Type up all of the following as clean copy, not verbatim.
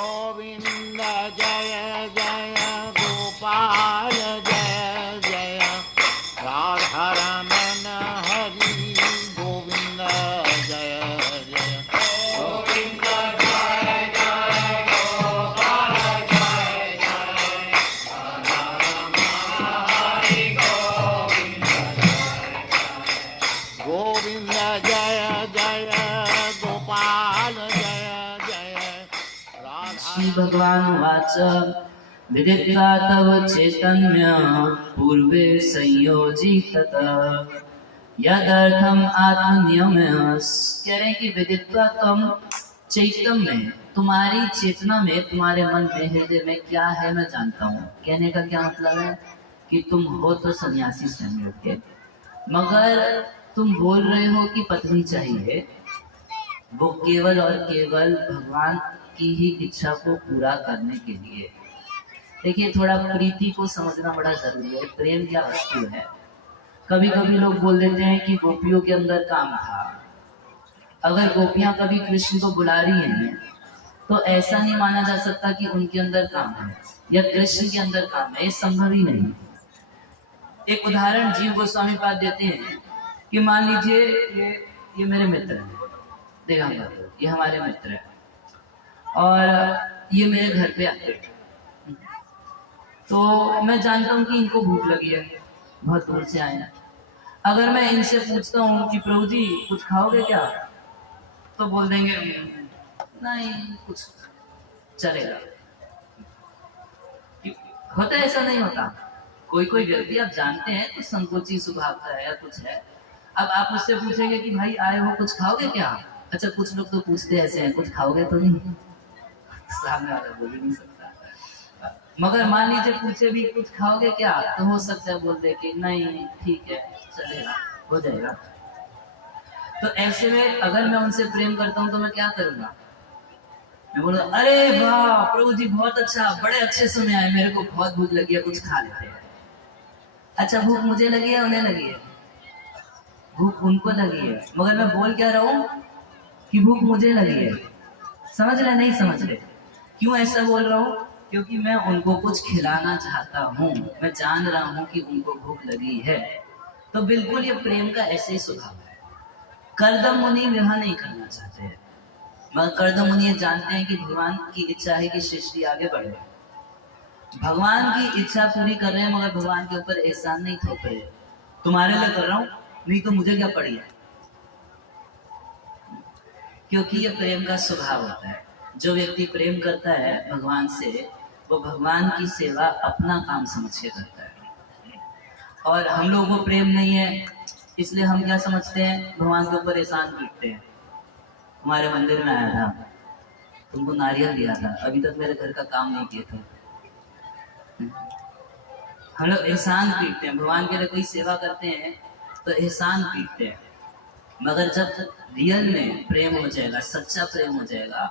गोविंद जय जय गोपाल जय जय राधा रमन हरि गोविंद जय जय गोविंद जय जय गोपाल जय जय राधा रमन हरि गोविंद जय जय गोपाल जय जय श्री भगवान वाच विदित्वा तव चैतन्य पूर्वे संयोजितत यदर्थम आत्मनियम्य। कह रहे हैं कि विदित्वा तम चैतन्य में, तुम्हारी चेतना में, तुम्हारे मन में, हृदय में क्या है मैं जानता हूँ। कहने का क्या मतलब है कि तुम हो तो सन्यासी स्वयं के, मगर तुम बोल रहे हो कि पत्नी चाहिए, वो केवल और केवल भगवान की ही इच्छा को पूरा करने के लिए। देखिए, थोड़ा प्रीति को समझना बड़ा जरूरी है। प्रेम क्या वस्तु है? कभी कभी लोग बोल देते हैं कि गोपियों के अंदर काम था। अगर गोपियां कभी कृष्ण को बुला रही हैं तो ऐसा नहीं माना जा सकता कि उनके अंदर काम है या कृष्ण के अंदर काम है, ये संभव ही नहीं। एक उदाहरण जीव गोस्वामी पाद देते हैं कि मान लीजिए ये मेरे मित्र हैं, ये हमारे मित्र हैं और ये मेरे घर पे आते हैं। तो मैं जानता हूँ कि इनको भूख लगी है, बहुत दूर से आए हैं। अगर मैं इनसे पूछता हूँ कि प्रभु जी कुछ खाओगे क्या, तो बोल देंगे नहीं कुछ चलेगा। होता है ऐसा? नहीं होता। कोई कोई व्यक्ति आप जानते हैं कुछ संकोची स्वभाव का है या कुछ है, अब आप उससे पूछेंगे कि भाई आए हो कुछ खाओगे क्या। अच्छा, कुछ लोग तो पूछते ऐसे हैं, कुछ खाओगे तो नहीं, सामने वाला बोल ही नहीं सकता। मगर मान लीजिए पूछे भी कुछ खाओगे क्या, तो हो सकता है बोल दे कि नहीं ठीक है चलेगा, हो जाएगा। तो ऐसे में अगर मैं उनसे प्रेम करता हूँ तो मैं क्या करूंगा? मैं बोलूंगा अरे वाह प्रभु जी बहुत अच्छा, बड़े अच्छे समय आए, मेरे को बहुत भूख लगी है, कुछ खा लेते हैं। अच्छा, भूख मुझे लगी है उन्हें लगी है? भूख उनको लगी है, मगर मैं बोल क्या रहा हूँ कि भूख मुझे लगी है। समझ रहे नहीं समझ रहे? क्यों ऐसा बोल रहा हूँ? क्योंकि मैं उनको कुछ खिलाना चाहता हूँ, मैं जान रहा हूँ कि उनको भूख लगी है। तो बिल्कुल ये प्रेम का ऐसे ही स्वभाव है। कर्दम मुनि विवाह नहीं करना चाहते हैं, मगर कर्दम मुनि ये जानते हैं कि भगवान की इच्छा है कि सृष्टि आगे बढ़े। भगवान की इच्छा पूरी कर रहे हैं, मगर भगवान के ऊपर एहसान नहीं थोप रहे। तुम्हारे लिए कर रहा हूँ, नहीं तो मुझे क्या पड़ी है। क्योंकि ये प्रेम का स्वभाव होता है। जो व्यक्ति प्रेम करता है भगवान से, वो भगवान की सेवा अपना काम समझ के करता है। और हम लोगों को प्रेम नहीं है, इसलिए हम क्या समझते हैं, भगवान के ऊपर एहसान पीटते हैं। हमारे मंदिर में आया था, तुमको नारियल दिया था, अभी तक मेरे घर का काम नहीं किए थे। हम लोग एहसान पीटते हैं, भगवान के लिए कोई सेवा करते हैं तो एहसान पीटते हैं। मगर जब रियल में प्रेम हो जाएगा, सच्चा प्रेम हो जाएगा,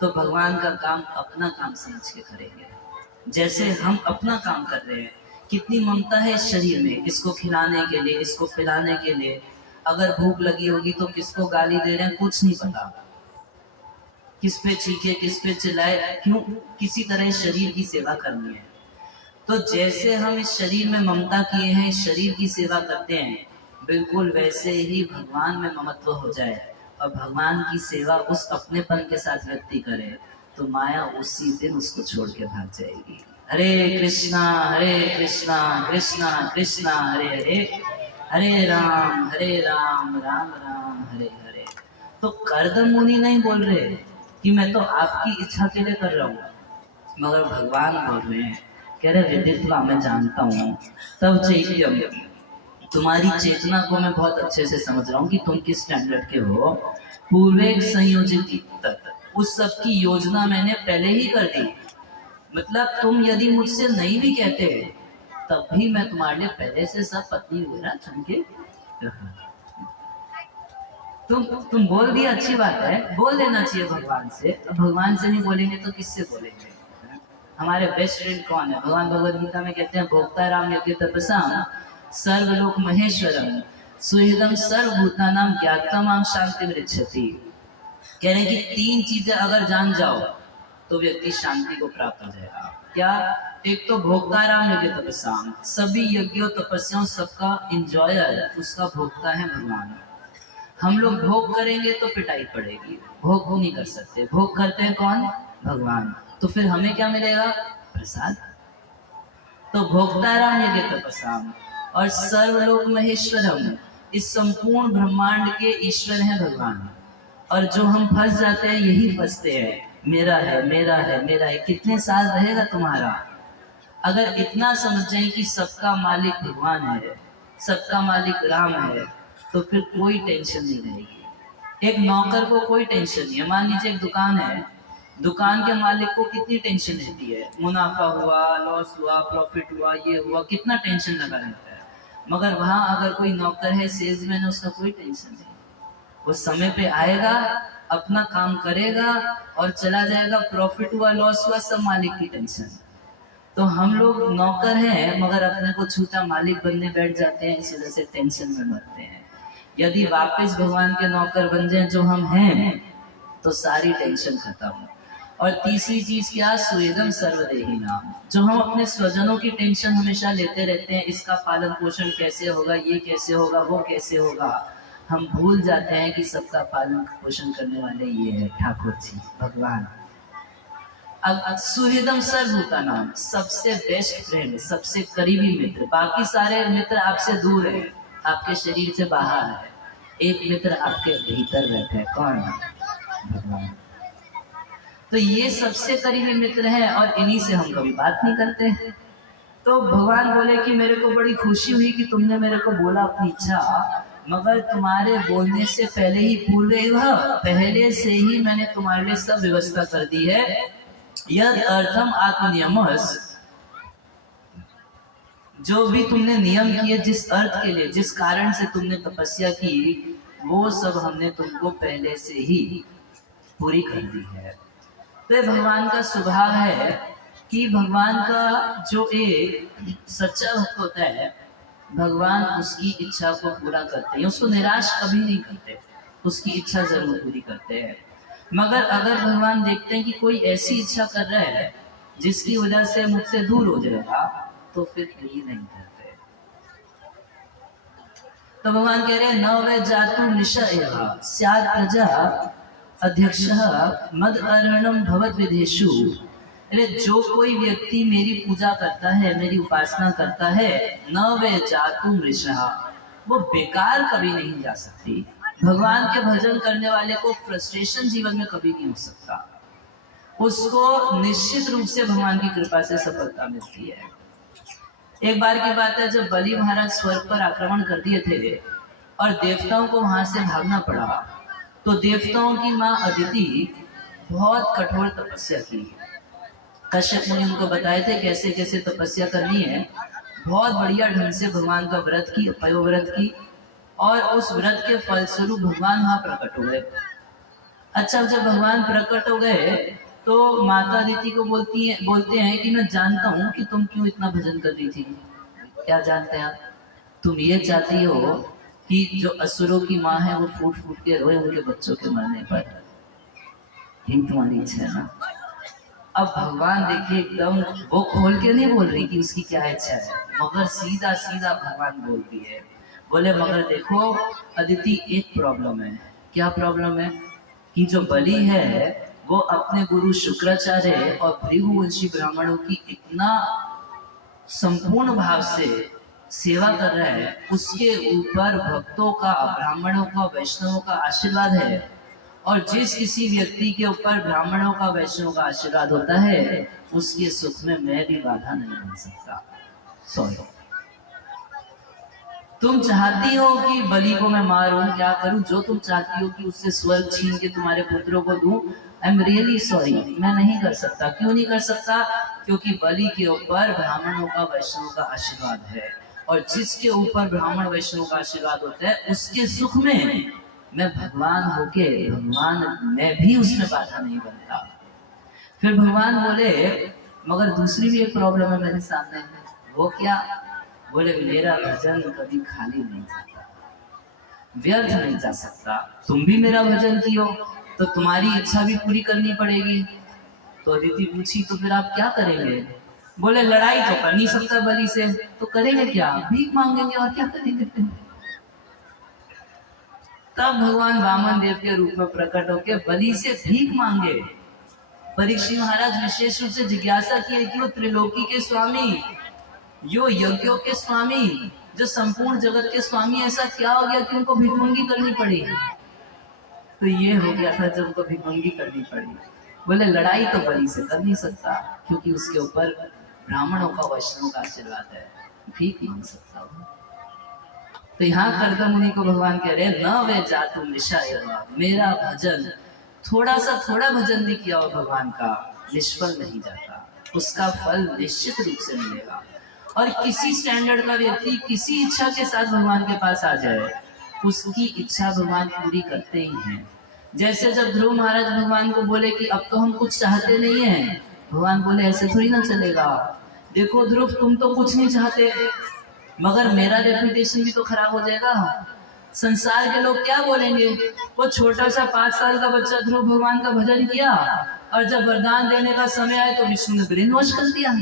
तो भगवान का काम अपना काम समझ के करेंगे। जैसे हम अपना काम कर रहे हैं, कितनी ममता है इस शरीर में, इसको खिलाने के लिए, इसको पिलाने के लिए। अगर भूख लगी होगी तो किसको गाली दे रहे हैं कुछ नहीं पता, किस पे चीखे किस पे चिल्लाए, क्यों? किसी तरह शरीर की सेवा करनी है। तो जैसे हम इस शरीर में ममता किए हैं, इस शरीर की सेवा करते हैं, बिल्कुल वैसे ही भगवान में ममत्व हो जाए और भगवान की सेवा उस अपनेपन के साथ व्यक्ति करे, तो माया उसी दिन उसको छोड़ के भाग जाएगी। हरे कृष्णा कृष्णा कृष्णा हरे हरे, हरे राम राम राम हरे हरे। तो कर्दम मुनि नहीं बोल रहे कि मैं तो आपकी इच्छा के लिए कर रहा हूँ, मगर भगवान बोल रहे हैं, कह रहे विदित्वा मैं जानता हूँ तब चैतन्य, तुम्हारी चेतना को मैं बहुत अच्छे से समझ रहा हूँ कि तुम किस स्टैंडर्ड के हो। पूर्वे संयोजित, उस सब की योजना मैंने पहले ही कर दी। मतलब तुम यदि मुझसे नहीं भी कहते तब भी मैं तुम्हारे लिए पहले से सब पत्नी वगैरह चुन के तुम बोल दिया, अच्छी बात है, बोल देना चाहिए भगवान से। अब भगवान से नहीं बोलेंगे तो किससे बोलेंगे? हमारे बेस्ट फ्रेंड कौन है? भगवान भगवद गीता में कहते हैं, भोक्ता राम यज्ञ तपसाम सर्वलोक महेश्वरम सुहृदम सर्वभूतानाम ज्ञातम शांति मृच्छति। कह रहे हैं कि तीन चीजें अगर जान जाओ तो व्यक्ति शांति को प्राप्त हो जाएगा। क्या? एक तो भोक्ताराम यज्ञ तपस्याम, सभी यज्ञों तपस्याओं सबका इंजॉयर, उसका भोक्ता है भगवान। हम लोग भोग करेंगे तो पिटाई पड़ेगी, भोग नहीं कर सकते। भोग करते हैं कौन? भगवान। तो फिर हमें क्या मिलेगा? प्रसाद। तो भोक्ताराम यज्ञ तपस्याम और सर्वलोक महेश्वरम, इस संपूर्ण ब्रह्मांड के ईश्वर हैं भगवान। और जो हम फंस जाते हैं, यही फंसते हैं, मेरा है मेरा है मेरा है। कितने साल रहेगा तुम्हारा? अगर इतना समझ जाए कि सबका मालिक भगवान है, सबका मालिक राम है, तो फिर कोई टेंशन नहीं रहेगी। एक नौकर को कोई टेंशन नहीं है। मान लीजिए एक दुकान है, दुकान के मालिक को कितनी टेंशन रहती है, मुनाफा हुआ, लॉस हुआ, प्रॉफिट हुआ, ये हुआ, कितना टेंशन लगा रहता है। मगर वहां अगर कोई नौकर है, सेल्समैन है, उसका कोई टेंशन नहीं। वो समय पे आएगा, अपना काम करेगा और चला जाएगा। प्रॉफिट हुआ, लॉस हुआ, सब मालिक की टेंशन। तो हम लोग नौकर हैं, मगर अपने को छूटा मालिक बनने बैठ जाते हैं, इस वजह से टेंशन में मरते हैं। यदि वापस भगवान के नौकर बन जाए जो हम हैं, तो सारी टेंशन खत्म। और तीसरी चीज क्या? स्वेदम सर्वदेही नाम। जो हम अपने स्वजनों की टेंशन हमेशा लेते रहते हैं, इसका पालन पोषण कैसे होगा, ये कैसे होगा, वो कैसे होगा, हम भूल जाते हैं कि सबका पालन पोषण करने वाले ये है ठाकुर जी, भगवान। अब सुहृदम सर्वभूता नाम, सबसे बेस्ट फ्रेंड, सबसे करीबी मित्र। बाकी सारे मित्र आपसे दूर है, आपके शरीर से बाहर है। एक मित्र आपके भीतर बैठे है, कौन? भगवान। तो ये सबसे करीबी मित्र हैं और इन्हीं से हम कभी बात नहीं करते। तो भगवान बोले कि मेरे को बड़ी खुशी हुई कि तुमने मेरे को बोला अपनी इच्छा, मगर तुम्हारे बोलने से पहले ही पहले से ही मैंने तुम्हारे लिए सब व्यवस्था कर दी है। यद अर्थम आत्मनियमस, जो भी तुमने नियम किए, जिस अर्थ के लिए, जिस कारण से तुमने तपस्या की, वो सब हमने तुमको पहले से ही पूरी कर दी है। तो भगवान का स्वभाव है कि भगवान का जो एक सच्चा भक्त होता है, भगवान उसकी इच्छा को पूरा करते हैं, उसको निराश कभी नहीं करते, उसकी इच्छा जरूर पूरी करते हैं। मगर अगर भगवान देखते हैं कि कोई ऐसी इच्छा कर रहा है जिसकी वजह से मुझसे दूर हो जाएगा, तो फिर ये नहीं करते। तो भगवान कह रहे हैं, न वे जातु निशा स्यात् प्रजा अध्यक्ष मद अरणम भवत विदेशु। अरे जो कोई व्यक्ति मेरी पूजा करता है, मेरी उपासना करता है, न वे जातु मृषा, वो बेकार कभी नहीं जा सकती। भगवान के भजन करने वाले को फ्रस्ट्रेशन जीवन में कभी नहीं हो सकता। उसको निश्चित रूप से भगवान की कृपा से सफलता मिलती है। एक बार की बात है, जब बलि महाराज स्वर्ग पर आक्रमण कर दिए थे और देवताओं को वहां से भागना पड़ा, तो देवताओं की माँ अदिति बहुत कठोर तपस्या की। कश्यप मुनि उनको बताए थे कैसे कैसे तपस्या करनी है। बहुत बढ़िया ढंग से भगवान का व्रत की, पयोव्रत की, और उस व्रत के फलस्वरूप भगवान वहां प्रकट हो गए। अच्छा, जब भगवान प्रकट हो गए तो माता अदिति को बोलते हैं कि मैं जानता हूँ कि तुम क्यों इतना भजन कर रही थी। क्या जानते हैं आप? तुम ये चाहती हो कि जो असुरों की माँ है वो फूट फूट के रोए उनके बच्चों के मरने पर। यही तुम्हारी इच्छा है ना? अब भगवान देखिए, एकदम वो खोल के नहीं बोल रही कि उसकी क्या इच्छा है, मगर सीधा सीधा भगवान बोलती है। बोले, मगर देखो अदिति, एक प्रॉब्लम है। क्या प्रॉब्लम है? कि जो बलि है वो अपने गुरु शुक्राचार्य और भृगुवंशी ब्राह्मणों की इतना संपूर्ण भाव से सेवा कर रहा है, उसके ऊपर भक्तों का, ब्राह्मणों का, वैष्णवों का आशीर्वाद है। और जिस किसी व्यक्ति के ऊपर ब्राह्मणों का, वैष्णवों का आशीर्वाद होता है, उसके सुख में मैं भी बाधा नहीं बन सकता। सॉरी, तुम चाहती हो कि बलि को मैं मारूं, क्या करूं? जो तुम चाहती हो कि उससे स्वर्ग छीन के तुम्हारे पुत्रों को दूं, आई एम रियली सॉरी, मैं नहीं कर सकता। क्यों नहीं कर सकता? क्योंकि बलि के ऊपर ब्राह्मणों का, वैष्णवों का आशीर्वाद है, और जिसके ऊपर ब्राह्मण वैष्णव का आशीर्वाद होता है, उसके सुख में मैं भगवान होके, भगवान मैं भी उसमें बाधा नहीं बनता। फिर भगवान बोले, मगर दूसरी भी एक प्रॉब्लम है मेरे सामने। वो क्या? बोले, मेरा भजन कभी खाली नहीं जाता, व्यर्थ नहीं जा सकता। तुम भी मेरा भजन कियो तो तुम्हारी इच्छा भी पूरी करनी पड़ेगी। तो अदिति पूछी तो फिर आप क्या करेंगे? बोले लड़ाई तो कर नहीं सकता बलि से, तो करेंगे क्या? भीख मांगेंगे और क्या करेंगे? तब भगवान वामन देव के रूप में प्रकट होकर बलि से भीख मांगे। परीक्षित महाराज विशेष रूप से जिज्ञासा किए कि वो त्रिलोकी के स्वामी, यो यज्ञों के स्वामी, जो संपूर्ण जगत के स्वामी, ऐसा क्या हो गया कि उनको भिखमंगी करनी पड़ी? तो ये हो गया था जब उनको भिखमंगी करनी पड़ी। बोले लड़ाई तो बलि से कर नहीं सकता क्योंकि उसके ऊपर ब्राह्मणों का, वैष्णव का आशीर्वाद है, भीख मांग सकता हूँ। तो यहाँ कर्दम मुनि को भगवान कह रहे न वे जातु निशाय, मेरा भजन थोड़ा भजन भी किया हो भगवान का, निष्फल नहीं जाता, उसका फल निश्चित रूप से मिलेगा। और किसी स्टैंडर्ड का व्यक्ति किसी इच्छा के साथ भगवान के पास आ जाए, उसकी इच्छा भगवान पूरी करते ही हैं। जैसे जब ध्रुव महाराज भगवान को बोले कि अब तो हम कुछ चाहते नहीं हैं, भगवान बोले ऐसे थोड़ी ना चलेगा, देखो ध्रुव तुम तो कुछ नहीं चाहते, मगर मेरा रेपुटेशन भी तो खराब हो जाएगा, संसार के लोग क्या बोलेंगे? वो छोटा सा 5 साल का बच्चा ध्रुव भगवान का भजन किया और जब वरदान देने का समय आया तो विष्णु ने ब्रेन वॉश कर दिया,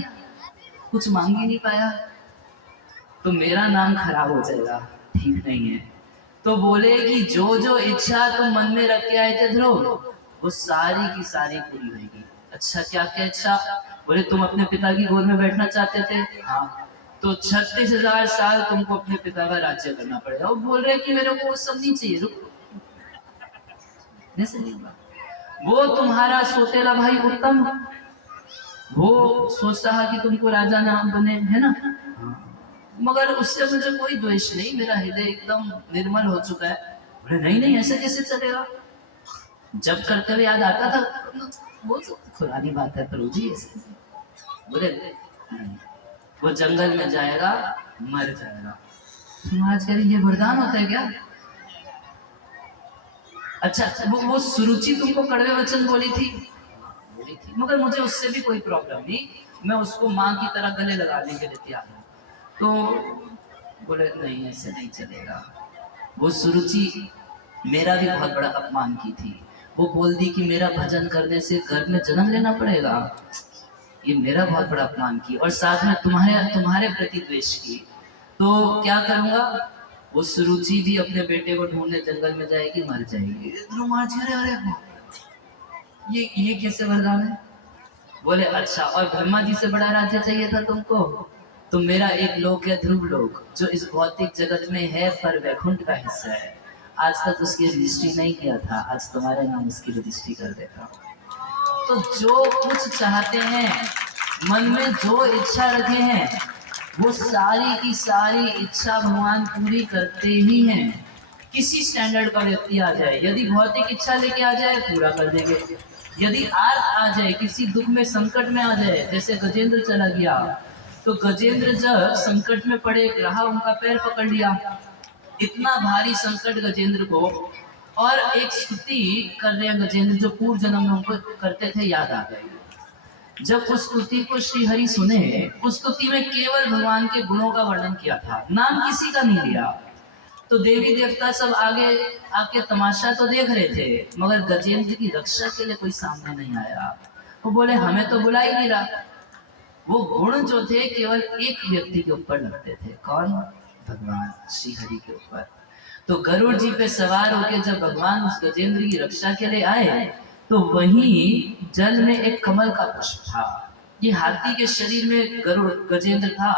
कुछ मांग ही नहीं पाया, तो मेरा नाम खराब हो जाएगा, ठीक नहीं है। तो बोले कि जो जो इच्छा तुम मन में रख के आए थे ध्रुव, वो सारी की सारी पूरी होगी। अच्छा क्या क्या इच्छा? बोले तुम अपने पिता की गोद में बैठना चाहते थे, हाँ, तो 36,000 साल तुमको अपने पिता का राज्य करना पड़ेगा। वो बोल रहे कि मेरे को वो सब नहीं चाहिए, रुको, वो तुम्हारा सोतेला भाई उत्तम, वो सोचता है कि तुमको राजा नाम बने, है ना, मगर उससे मुझे कोई द्वेष नहीं, मेरा हृदय एकदम निर्मल हो चुका है। बोले नहीं नहीं ऐसे कैसे चलेगा, जब कर्तव्य याद आता था वो तो पुरानी बात है प्रभु जी, ऐसे बोले नहीं, वो जंगल में जाएगा मर जाएगा। महाराज कह रहे ये वरदान होता है क्या? अच्छा वो सुरुचि तुमको कड़वे वचन बोली थी, मगर मुझे उससे भी कोई प्रॉब्लम नहीं, मैं उसको माँ की तरह गले लगाने के लिए तैयार हूँ। तो बोले नहीं ऐसे नहीं चलेगा। वो सुरुचि मेरा भी बहुत बड़ा अपमान की थी, वो बोल दी कि मेरा भजन करने से गर्भ में जन्म लेना पड़ेगा, ये मेरा बहुत बड़ा अपमान की, और साथ में तुम्हारे प्रति द्वेष की। तो क्या करूंगा? वो सुरुचि भी अपने बेटे को ढूंढने जंगल में जाएगी, मर जाएगी। अरे ये कैसे वरदान है? बोले अच्छा, और ब्रह्मा जी से बड़ा राज्य चाहिए था तुमको, तो मेरा एक लोक है ध्रुव लोक, जो इस भौतिक जगत में है पर वैकुंठ का हिस्सा है, आज तक उसकी रजिस्ट्री नहीं किया था, आज तुम्हारे नाम उसकी रजिस्ट्री कर देता हूँ। तो जो कुछ चाहते हैं, मन में जो इच्छा रखे हैं, वो सारी की सारी इच्छा भगवान पूरी करते ही हैं। किसी स्टैंडर्ड का व्यक्ति आ जाए, यदि भौतिक इच्छा लेके आ जाए पूरा कर देंगे, यदि आर्त आ जाए, किसी दुख में संकट में आ जाए, जैसे गजेंद्र चला गया, तो गजेंद्र जब संकट में पड़े, ग्राह उनका पैर पकड़ लिया, इतना भारी संकट गजेंद्र को, और एक स्तुति कर रहे हैं गजेंद्र जो पूर्व जन्म में उनको करते थे, याद आ गई। जब उस स्तुति को श्री हरि सुने, उस स्तुति में केवल भगवान के गुणों का वर्णन किया था, नाम किसी का नहीं लिया। तो देवी देवता सब आगे आके तमाशा तो देख रहे थे, मगर गजेंद्र की रक्षा के लिए कोई सामने नहीं आया। वो बोले हमें तो बुला ही नहीं रहा। वो गुण जो थे केवल एक व्यक्ति के ऊपर लगते थे, कौन? भगवान श्री हरि के ऊपर। तो गरुड़ जी पे सवार होकर जब भगवान उस गजेंद्र की रक्षा के लिए आए, तो वहीं जल में एक कमल का पुष्प था। ये हाथी के शरीर में गरुड़ गजेंद्र था,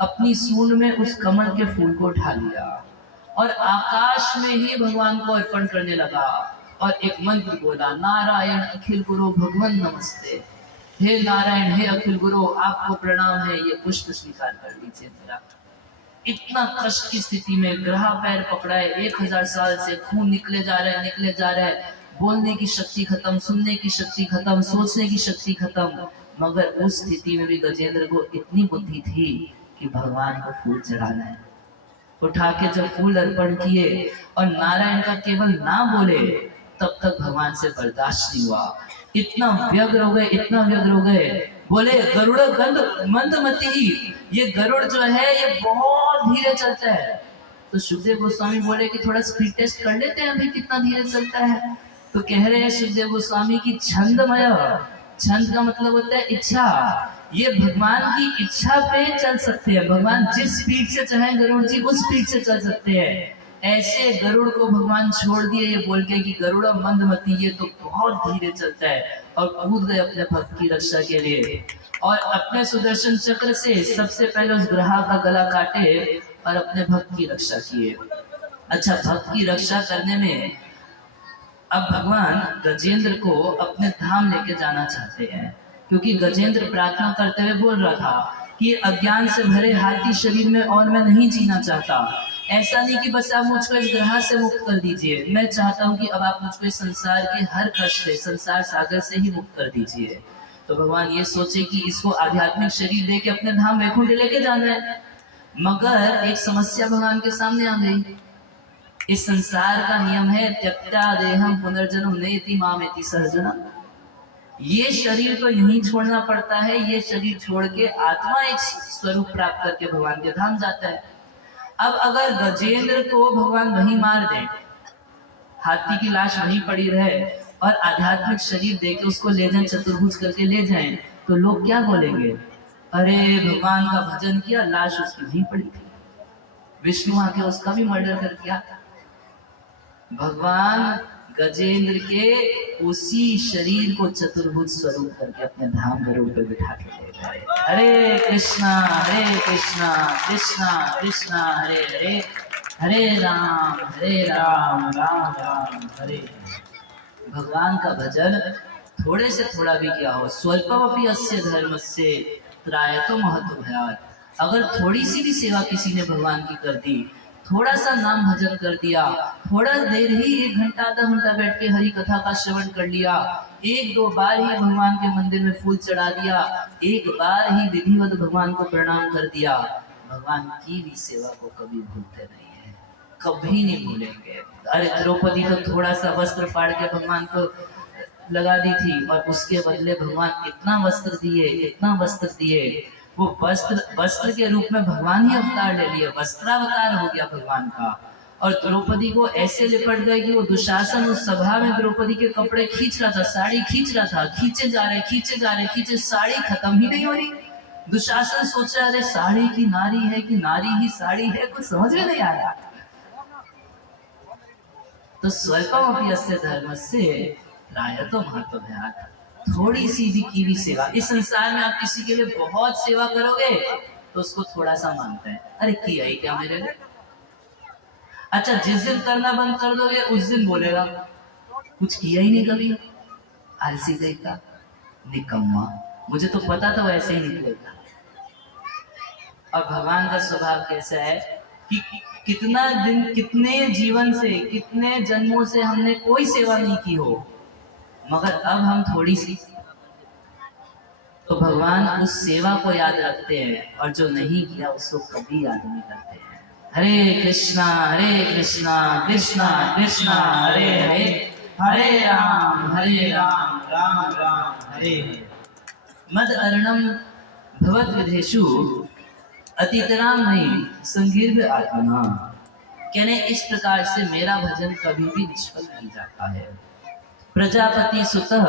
अपनी सूंड में उस कमल के फूल को उठा लिया और आकाश में ही भगवान को अर्पण करने लगा, और एक मंत्र बोला, नारायण अखिल गुरु भगवान नमस्ते। हे नारायण, हे अखिल गुरु, आपको प्रणाम है, ये पुष्प स्वीकार कर लीजिए मेरा। इतना कष्ट की स्थिति में ग्रह पैर पकड़ाए, 1000 साल से खून निकले जा रहा है, बोलने की शक्ति खत्म, सुनने की शक्ति खत्म, सोचने की शक्ति खत्म, मगर उस स्थिति में भी गजेंद्र को इतनी बुद्धि थी कि भगवान को फूल चढ़ाना है। उठा के जब फूल अर्पण किए और नारायण का केवल नाम बोले, तब तक भगवान से बर्दाश्त नहीं हुआ, इतना व्यग्र हो गए। बोले गरुड़ गंध मंदमती, ये गरुड़ जो है ये बहुत धीरे चलता है। तो सुखदेव गोस्वामी बोले कि थोड़ा स्पीड टेस्ट कर लेते हैं, अभी कितना धीरे चलता है। तो कह रहे हैं सुखदेव गोस्वामी की छंदमय छंद का मतलब होता है इच्छा। ये भगवान की इच्छा पे चल सकते हैं। भगवान जिस स्पीड से चाहे गरुड़ जी उस स्पीड से चल सकते हैं। ऐसे गरुड़ को भगवान छोड़ दिए ये बोल के कि गरुड़ मंदमती, ये तो बहुत धीरे चलता है, और कूद गए अपने भक्त की रक्षा के लिए, और अपने सुदर्शन चक्र से सबसे पहले उस ग्राहक का गला काटे और अपने भक्त की रक्षा किए। अच्छा, भक्त की रक्षा करने में अब भगवान गजेंद्र को अपने धाम लेके जाना चाहते हैं, क्योंकि गजेंद्र प्रार्थना करते हुए बोल रहा था कि अज्ञान से भरे हाथी शरीर में और मैं नहीं जीना चाहता। ऐसा नहीं कि बस आप मुझको इस ग्रह से मुक्त कर दीजिए, मैं चाहता हूँ कि अब आप मुझको इस संसार के हर कष्ट से, संसार सागर से ही मुक्त कर दीजिए। तो भगवान ये सोचे कि इसको आध्यात्मिक शरीर देके अपने धाम वैकुंठ लेके जाना है, मगर एक समस्या भगवान के सामने आ गई। इस संसार का नियम है त्यक्ता देहम पुनर्जन्म नेति मामेति सहजना। ये शरीर तो यहीं छोड़ना पड़ता है, ये शरीर छोड़ के आत्मा एक स्वरूप प्राप्त करके भगवान के धाम जाता है। अब अगर गजेंद्र को भगवान वहीं मार दे, हाथी की लाश वहीं पड़ी रहे और आध्यात्मिक शरीर देके उसको ले जाएं, चतुर्भुज करके ले जाएं, तो लोग क्या बोलेंगे? अरे भगवान का भजन किया, लाश उसकी वहीं पड़ी थी, विष्णु आके उसका भी मर्डर कर दिया। भगवान गजेंद्र के उसी शरीर को चतुर्भुज स्वरूप करके अपने धाम गरुड़ पे बिठा के ले गए। हरे कृष्णा कृष्णा कृष्णा हरे हरे, हरे राम राम राम हरे। भगवान का भजन थोड़े से थोड़ा भी किया हो, स्वल्पमपि अस्य धर्मस्य त्रायतो महतो भयात्। अगर थोड़ी सी भी सेवा किसी ने भगवान की कर दी, थोड़ा सा नाम भजन कर दिया, थोड़ा देर ही 1 घंटा आधा घंटा बैठ के हरि कथा का श्रवण कर लिया, 1-2 बार ही भगवान के मंदिर में फूल चढ़ा दिया, 1 बार ही विधिवत भगवान को प्रणाम कर दिया, भगवान की भी सेवा को कभी भूलते नहीं है, कभी नहीं भूलेंगे। अरे द्रौपदी तो थोड़ा सा वस्त्र फाड़ के भगवान को लगा दी थी, और उसके बदले भगवान इतना वस्त्र दिए, वो वस्त्र के रूप में भगवान ही अवतार ले लिए, वस्त्रावतार हो गया भगवान का। और द्रौपदी को ऐसे लिपट गए कि वो दुशासन उस सभा में द्रौपदी के कपड़े खींच रहा था, साड़ी खींच रहा था, खींचे जा रहे, साड़ी खत्म ही नहीं हो रही। दुशासन सोच रहा है साड़ी की नारी है कि नारी ही साड़ी है, कुछ समझ में नहीं आया। तो स्वल्पमपि अस्य धर्मस्य त्रायतो महतो भयात्। थोड़ी सी भी की भी सेवा, इस संसार में आप किसी के लिए बहुत सेवा करोगे तो उसको थोड़ा सा मानते हैं, अरे किया ही क्या मेरे लिए। अच्छा, जिस दिन करना बंद कर दोगे उस दिन बोलेगा कुछ किया ही नहीं कभी, आलसी देखा, निकम्मा, मुझे तो पता था वैसे ही निकलेगा। और भगवान का स्वभाव कैसा है कि कितना दिन, कितने जीवन से, कितने जन्मों से हमने कोई सेवा नहीं की हो, मगर अब हम थोड़ी सी, तो भगवान उस सेवा को याद रखते हैं, और जो नहीं किया उसको कभी याद नहीं करते हैं। हरे कृष्णा कृष्णा कृष्णा हरे हरे, हरे राम राम राम हरे हरे। मद अर्णम भवत विदेशु अतितराम नहीं संगीर्भ आत्मा। कहने इस प्रकार से मेरा भजन कभी भी निष्फल नहीं जाता है। प्रजापति सुतः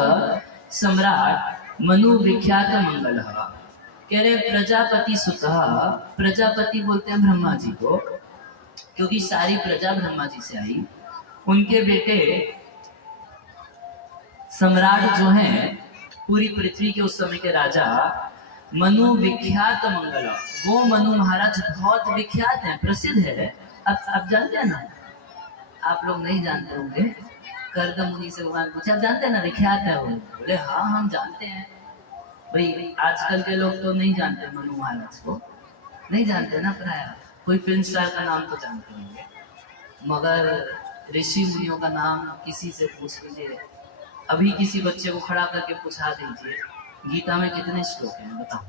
सम्राट मनु विख्यात मंगल। कह रहे प्रजापति सुतः, प्रजापति बोलते हैं ब्रह्मा जी को, क्योंकि सारी प्रजा ब्रह्मा जी से आई। उनके बेटे सम्राट जो हैं, पूरी पृथ्वी के उस समय के राजा मनु विख्यात मंगल। वो मनु महाराज बहुत विख्यात हैं, प्रसिद्ध है। अब जानते हैं ना, आप लोग नहीं जानते होंगे, कर्दम मुनि से भगवान पूछा, आप जानते हैं ना विख्यात है वो? बोले हाँ हम जानते हैं। भाई आजकल के लोग तो नहीं जानते, मनु महाराज को नहीं जानते ना, प्राय कोई फिल्म स्टार का नाम तो जानते होंगे, मगर ऋषि मुनियों का नाम किसी से पूछ लीजिए, अभी किसी बच्चे को खड़ा करके पूछा दीजिए गीता में कितने श्लोक हैं बताओ।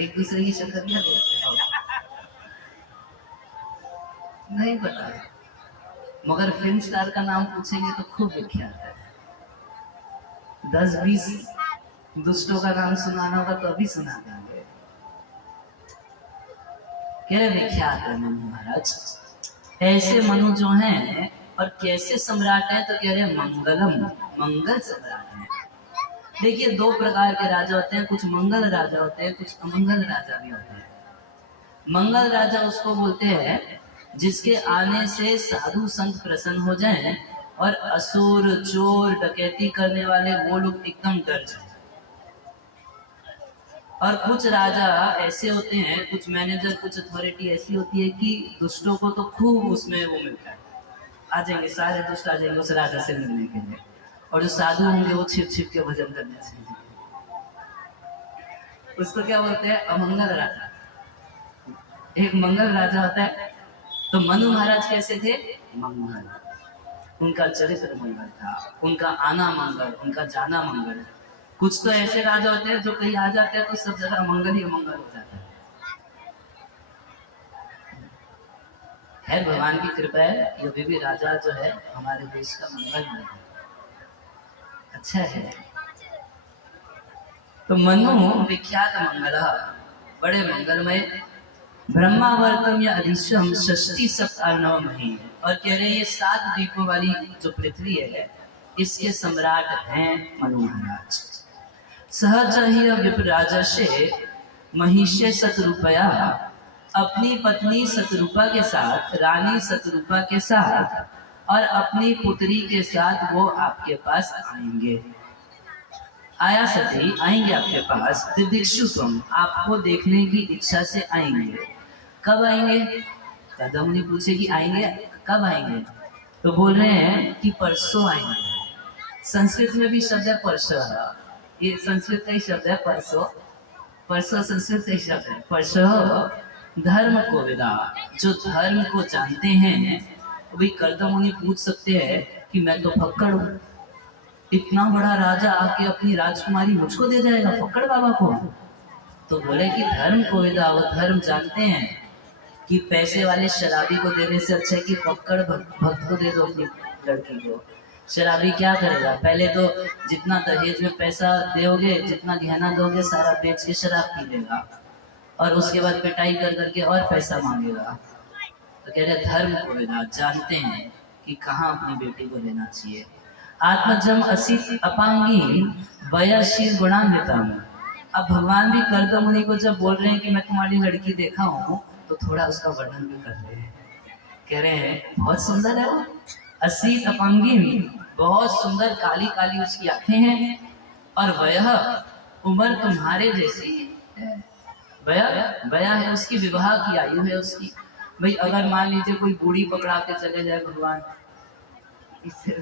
एक दूसरे की शक्ल नहीं पता, मगर फिल्म स्टार का नाम पूछेंगे तो खूब विख्यात है। 10-20 दुष्टों का नाम सुनाना होगा तो अभी सुना देंगे। क्या विख्यात है मनु महाराज। ऐसे मनु जो हैं और कैसे सम्राट हैं, तो कह रहे हैं मंगलम, मंगल सम्राट हैं। देखिए दो प्रकार के राजा होते हैं, कुछ मंगल राजा होते हैं, कुछ अमंगल राजा भी होते हैं। मंगल राजा उसको बोलते हैं जिसके आने से साधु संत प्रसन्न हो जाएं और असुर चोर डकैती करने वाले वो लोग एकदम डर जाएं। और कुछ राजा ऐसे होते हैं, कुछ मैनेजर, कुछ अथॉरिटी ऐसी होती है कि दुष्टों को तो खूब उसमें वो मिलता है, आ जाएंगे सारे दुष्ट आ जाएंगे उस राजा से मिलने के लिए, और जो साधु होंगे वो छिप छिप के भजन करने से। उसको क्या बोलते हैं? अमंगल राजा। एक मंगल राजा होता है। तो मनु महाराज कैसे थे? मंगल, उनका चरित्र मंगल था, उनका आना मंगल, उनका जाना मंगल। कुछ तो ऐसे राजा होते हैं जो कहीं आ जाते हैं तो सब जगह मंगल ही मंगल हो जाता है। खैर भगवान की कृपा है, ये भी राजा जो है हमारे देश का मंगल है, अच्छा है। तो मनु विख्यात मंगल, बड़े मंगलमय। ब्रह्मावर्तम या अधिशम षष्टि सप्तार्णव है। और कह रहे हैं ये 7 द्वीपों वाली जो पृथ्वी है इसके सम्राट हैं मनु महाराज। सहज ही विप्रराजा से महिष्य शतरूपया, अपनी पत्नी शतरूपा के साथ, रानी शतरूपा के साथ और अपनी पुत्री के साथ वो आपके पास आएंगे। आया सती, आएंगे आपके पास। दिदिक्षुत्वम, आपको देखने की इच्छा से आएंगे। कब आएंगे? कदम नहीं पूछे कि आएंगे कब आएंगे, तो बोल रहे हैं कि परसों आएंगे। संस्कृत में भी शब्द है परसों, ये संस्कृत का ही शब्द है परसों। परसों संस्कृत का ही शब्द है। परसों धर्म को विदा, जो धर्म को जानते हैं वही कर्दमुनि पूछ सकते हैं कि मैं तो फक्कड़ हूँ, इतना बड़ा राजा आके अपनी राजकुमारी मुझको दे जाएगा फक्कड़ बाबा को। तो बोले कि धर्म को विदा, वो धर्म जानते हैं कि पैसे वाले शराबी को देने से अच्छा है कि फक्कड़ भक्त को दे दो अपनी लड़की को। शराबी क्या करेगा? पहले तो जितना दहेज में पैसा दोगे, जितना गहना दोगे, सारा बेच के शराब पी लेगा और उसके बाद पिटाई कर करके और पैसा मांगेगा। तो कह रहे धर्म को विदा, जानते हैं कि कहाँ अपनी बेटी को लेना चाहिए। आत्मजम असित अपांगीन वयशील गुणान्वितम। अब भगवान भी कर्दमुनि को जब बोल रहे हैं कि मैं तुम्हारी लड़की देखा हूँ, तो थोड़ा उसका वर्णन भी कर रहे हैं। कह रहे हैं बहुत सुंदर है वो, असित अपांगीन, बहुत सुंदर, काली काली उसकी आंखें हैं, और वह उम्र तुम्हारे जैसी है। वया है उसकी, विवाह की आयु है उसकी। भाई अगर मान लीजिए कोई बूढ़ी पकड़ा के चले जाए भगवान, इससे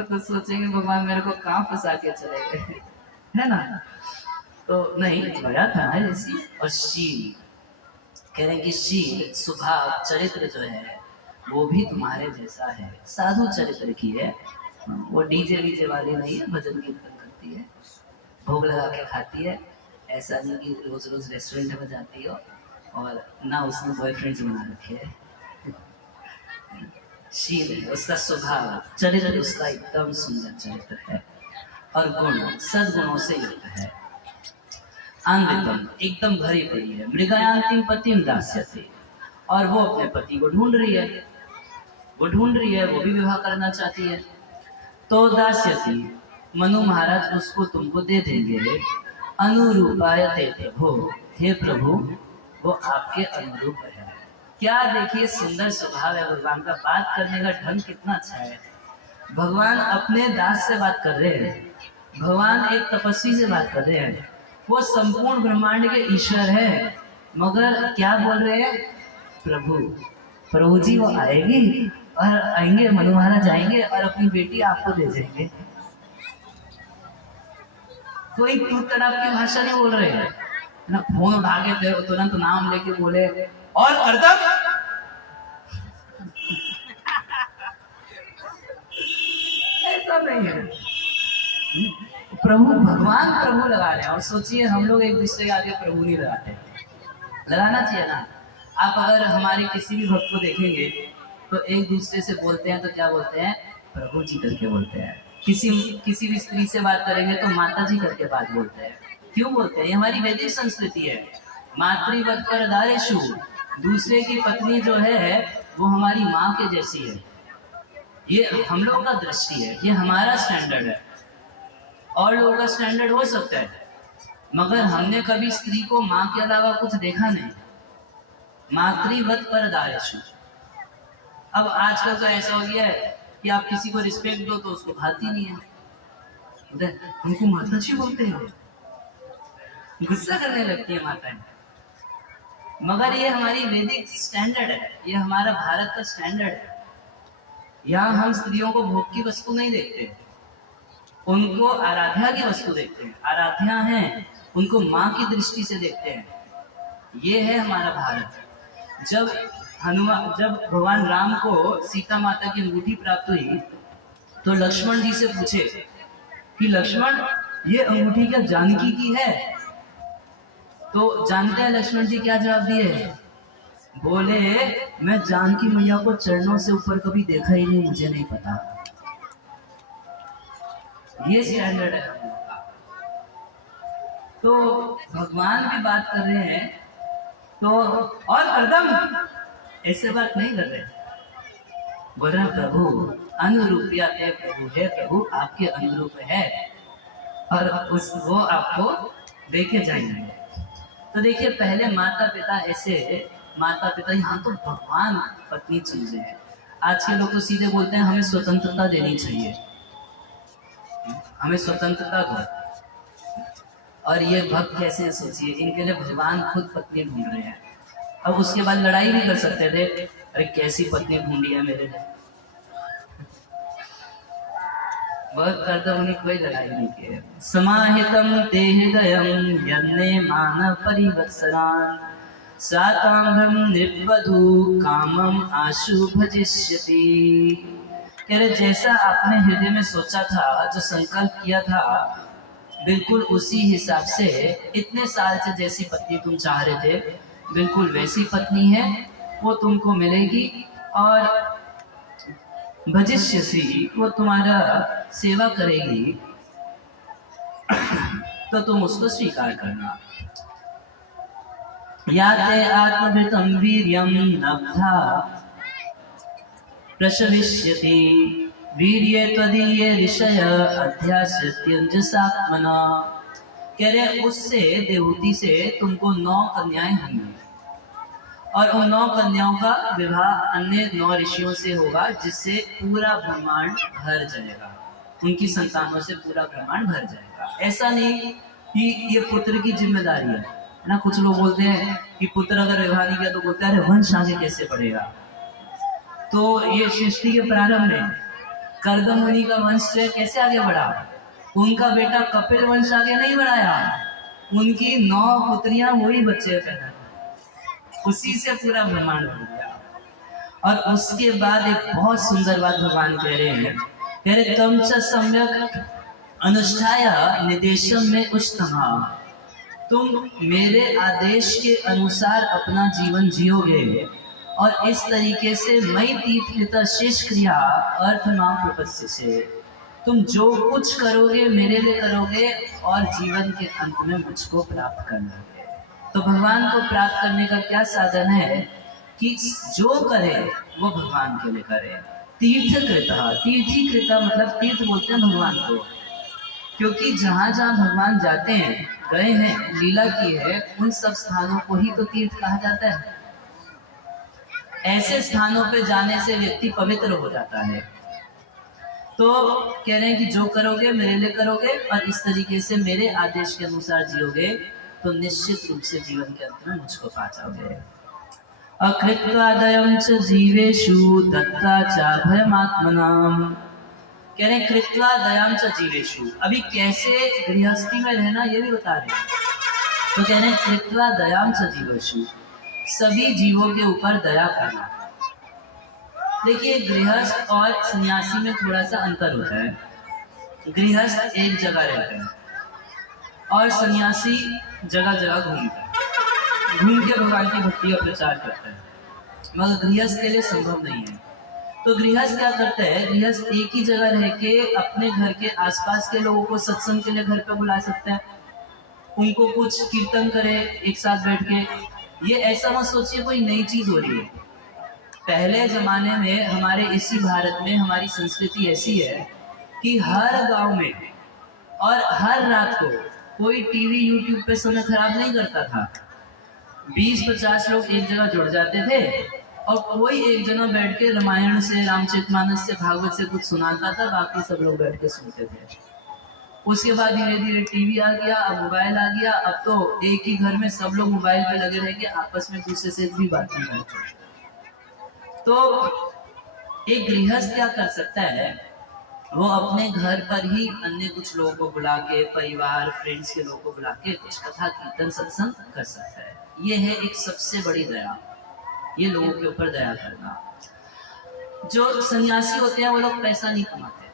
तो सोचेंगे भगवान मेरे को कहाँ फंसा के चले गए, है ना। तो नहीं, वया था जैसी। और शील, कह रहे हैं कि शील, स्वभाव, चरित्र जो है वो भी तुम्हारे जैसा है, साधु चरित्र की है। वो डीजे वीजे वाली नहीं है, भजन कीर्तन करती है, भोग लगा के खाती है। ऐसा नहीं कि रोज रोज रेस्टोरेंट में जाती हो और ना उसने बॉयफ्रेंड्स बना रखे है। शील है उसका, स्वभाव, चरित्र उसका एकदम सुंदर चरित्र है। और गुण, सद्गुणों से युक्त है। आंधितम, एकदम भरी पड़ी है। मृगयांतिम पतिम दास्यते, और वो अपने पति को ढूंढ रही है, वो ढूंढ रही है, वो भी विवाह करना चाहती है। तो दास्यति, मनु महाराज उसको तुमको दे देंगे। अनुरूपाय ते प्रभु, हे प्रभु वो आपके अनुरूप है। क्या देखिए सुंदर स्वभाव है भगवान का, बात करने का ढंग कितना अच्छा है। भगवान अपने दास से बात कर रहे हैं, भगवान एक तपस्वी से बात कर रहे हैं। वो संपूर्ण ब्रह्मांड के ईश्वर है, मगर क्या बोल रहे हैं? प्रभु, प्रभु जी वो आएगी और आएंगे, मनु महाराज आएंगे और अपनी बेटी आपको दे देंगे। कोई तू तड़ाप की भाषा नहीं बोल रहे हैं ना। फोन उठा के तुरंत नाम लेके बोले और अर्दम, ऐसा नहीं है। प्रभु, भगवान प्रभु लगा रहे हैं। और सोचिए हम लोग एक दूसरे के आगे प्रभु नहीं लगाते, लगाना चाहिए ना। आप अगर हमारे किसी भी भक्त को देखेंगे तो एक दूसरे से बोलते हैं तो क्या बोलते हैं? प्रभु जी करके बोलते हैं। किसी भी स्त्री से बात करेंगे तो माता जी करके बात बोलते हैं। क्यों बोलते हैं? ये हमारी वैदिक संस्कृति है। मातृवत पर दारेशु दूसरे की पत्नी जो है वो हमारी माँ के जैसी है। ये हम लोगों का दृष्टि है, ये हमारा स्टैंडर्ड है। और लोगों का स्टैंडर्ड हो सकता है, मगर हमने कभी स्त्री को माँ के अलावा कुछ देखा नहीं। मातृवत परदायशु। अब आजकल तो ऐसा हो गया है कि आप किसी को रिस्पेक्ट दो तो उसको भाती नहीं है, हमको माता जी बोलते हैं, गुस्सा करने लगती है माताएं। मगर ये हमारी वैदिक स्टैंडर्ड है, ये हमारा भारत का स्टैंडर्ड है। यहाँ हम स्त्रियों को भोग की वस्तु नहीं देखते, उनको आराध्या की वस्तु देखते हैं। आराध्या हैं, उनको माँ की दृष्टि से देखते हैं। ये है हमारा भारत। जब भगवान राम को सीता माता की अंगूठी प्राप्त हुई तो लक्ष्मण जी से पूछे कि लक्ष्मण, ये अंगूठी क्या जानकी की है? तो जानते हैं लक्ष्मण जी क्या जवाब दिए? बोले, मैं जानकी मैया को चरणों से ऊपर कभी देखा ही नहीं, मुझे नहीं पता। ये स्टैंडर्ड है हम लोग का। तो भगवान भी बात कर रहे हैं तो और कदम ऐसे बात नहीं कर रहे, बोल रहे प्रभु अनुरूपिया है, प्रभु है, प्रभु आपके अनुरूप है और वो आपको देखे जाएंगे। तो देखिए, पहले माता पिता ऐसे, माता पिता, यहाँ तो भगवान पत्नी चल रहे हैं। आज के लोग तो सीधे बोलते हैं हमें स्वतंत्रता देनी चाहिए, हमें स्वतंत्रता दो। और ये भक्त कैसे हैं सोचिए, इनके लिए भगवान खुद पत्नी ढूंढ रहे हैं। अब उसके बाद लड़ाई भी कर सकते थे, अरे कैसी पत्नी ढूंढी है मेरे लिए। बहुत करता उन्हें कोई लड़ाई नहीं की। समाहितम ते हृदयम यन्ने मानव परिवत्सरान सातांभम निर्वधु कामम आशु भजिष्यति। कह रहे, जैसा आपने हृदय में सोचा था, जो संकल्प किया था, बिल्कुल उसी हिसाब से इतने साल से जैसी पत्नी तुम चाह रहे थे, बिल्कुल वैसी पत्नी है, वो तुमको मिलेगी। और भजिष्यसि, वो तुम्हारा सेवा करेगी, तो तुम उसको स्वीकार करना। या ते आत्मवृतं वीर्यं नब्धा प्रशविष्यति वीर्ये त्वदीये ऋषय अध्यास्यत्यंजसात्मना। कह रहे, उससे देवहूति से तुमको 9 कन्याएं होंगी और उन 9 कन्याओं का विवाह अन्य 9 ऋषियों से होगा, जिससे पूरा ब्रह्मांड भर जाएगा, उनकी संतानों से पूरा ब्रह्मांड भर जाएगा। ऐसा नहीं कि ये पुत्र की जिम्मेदारी है ना। कुछ लोग बोलते हैं कि पुत्र अगर विवाह नहीं किया तो बोलते हैं अरे वंश आगे कैसे बढ़ेगा। तो ये सृष्टि के प्रारंभ में कर्दम मुनि का वंश कैसे आगे बढ़ा? उनका बेटा कपिल वंश आगे नहीं बढ़ाया, उनकी 9 पुत्रियां वही बच्चे पैदा, उसी से पूरा ब्रह्मांड बन गया। और उसके बाद एक बहुत सुंदर बात भगवान कह रहे हैं, कह रहे तम च सम्यक अनुष्ठाय निदेशम में उष्टमा। तुम मेरे आदेश के अनुसार अपना जीवन जियोगे और इस तरीके से मई तीर्थकृता शेष क्रिया अर्थ मां प्रपस्य से तुम जो कुछ करोगे मेरे लिए करोगे और जीवन के अंत में मुझको प्राप्त करना है। तो भगवान को प्राप्त करने का क्या साधन है कि जो करे वो भगवान के लिए करे। तीर्थकृता, तीर्थीकृता मतलब तीर्थ बोलते हैं भगवान को, क्योंकि जहाँ जहाँ भगवान जाते हैं, गए हैं, लीला की है, उन सब स्थानों को ही तो तीर्थ कहा जाता है। ऐसे स्थानों पे जाने से व्यक्ति पवित्र हो जाता है। तो कह रहे हैं कि जो करोगे मेरे लिए करोगे और इस तरीके से मेरे आदेश के अनुसार जियोगे तो निश्चित रूप से जीवन के अंत में मुझको पा जाओगे। अकृत्वादयं च जीवेषु दत्ता चाभयमात्मनाम। कह रहे हैं कृत्वादयं च जीवेषु, अभी कैसे गृहस्थी में रहना ये भी बता रहे हैं। तो कह रहे हैं कृत्वादयं च जीवेषु, सभी जीवों के ऊपर दया करना। देखिए, गृहस्थ और सन्यासी में थोड़ा सा अंतर होता है। गृहस्थ एक जगह रहते हैं और सन्यासी जगह जगह घूमता है, घूम के भगवान की भक्ति का प्रचार करता है, मगर गृहस्थ के लिए संभव नहीं है। तो गृहस्थ क्या करता है, गृहस्थ एक ही जगह रह के अपने घर के आसपास के लोगों को सत्संग के लिए घर पे बुला सकता है, उनको कुछ कीर्तन करे एक साथ बैठ के, ये ऐसा मत सोचिए कोई नई चीज हो रही है। पहले जमाने में हमारे इसी भारत में हमारी संस्कृति ऐसी है कि हर गांव में और हर रात को कोई टीवी यूट्यूब पे समय खराब नहीं करता था। 20-50 लोग एक जगह जुड़ जाते थे और कोई एक जगह बैठ के रामायण से, रामचरितमानस से, भागवत से कुछ सुनाता था, बाकी सब लोग बैठ के सुनते थे। उसके बाद धीरे धीरे टीवी आ गया, अब मोबाइल आ गया, अब तो एक ही घर में सब लोग मोबाइल पे लगे रह के आपस में दूसरे से भी बात नहीं करते। तो एक गृहस्थ क्या कर सकता है, वो अपने घर पर ही अन्य कुछ लोगों को बुला के, परिवार फ्रेंड्स के लोगों को बुला के कुछ कथा कीर्तन सत्संग कर सकता है। ये है एक सबसे बड़ी दया, ये लोगों के ऊपर दया करना। जो सन्यासी होते हैं वो लोग पैसा नहीं कमाते,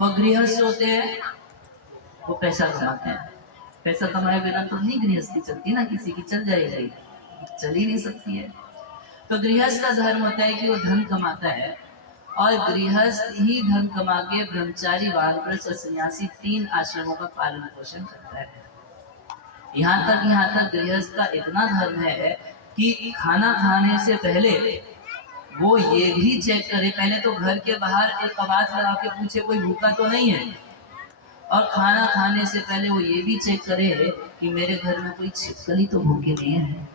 और गृहस्थ होते हैं वो पैसा कमाते हैं। पैसा कमाए बिना तो नहीं गृहस्थी चलती ना, किसी की चल जाएगी, चल ही नहीं सकती है। तो गृहस्थ का धर्म होता है कि वो धन कमाता है, और गृहस्थ ही धन कमा के ब्रह्मचारी, वानप्रस्थ और सन्यासी 3 आश्रमों का पालन पोषण करता है। यहाँ तक गृहस्थ का इतना धर्म है कि खाना खाने से पहले वो ये भी चेक करे, पहले तो घर के बाहर एक आवाज लगा के पूछे कोई भूखा तो नहीं है, और खाना खाने से पहले वो ये भी चेक करे कि मेरे घर में कोई छिपकली तो भूखी नहीं है।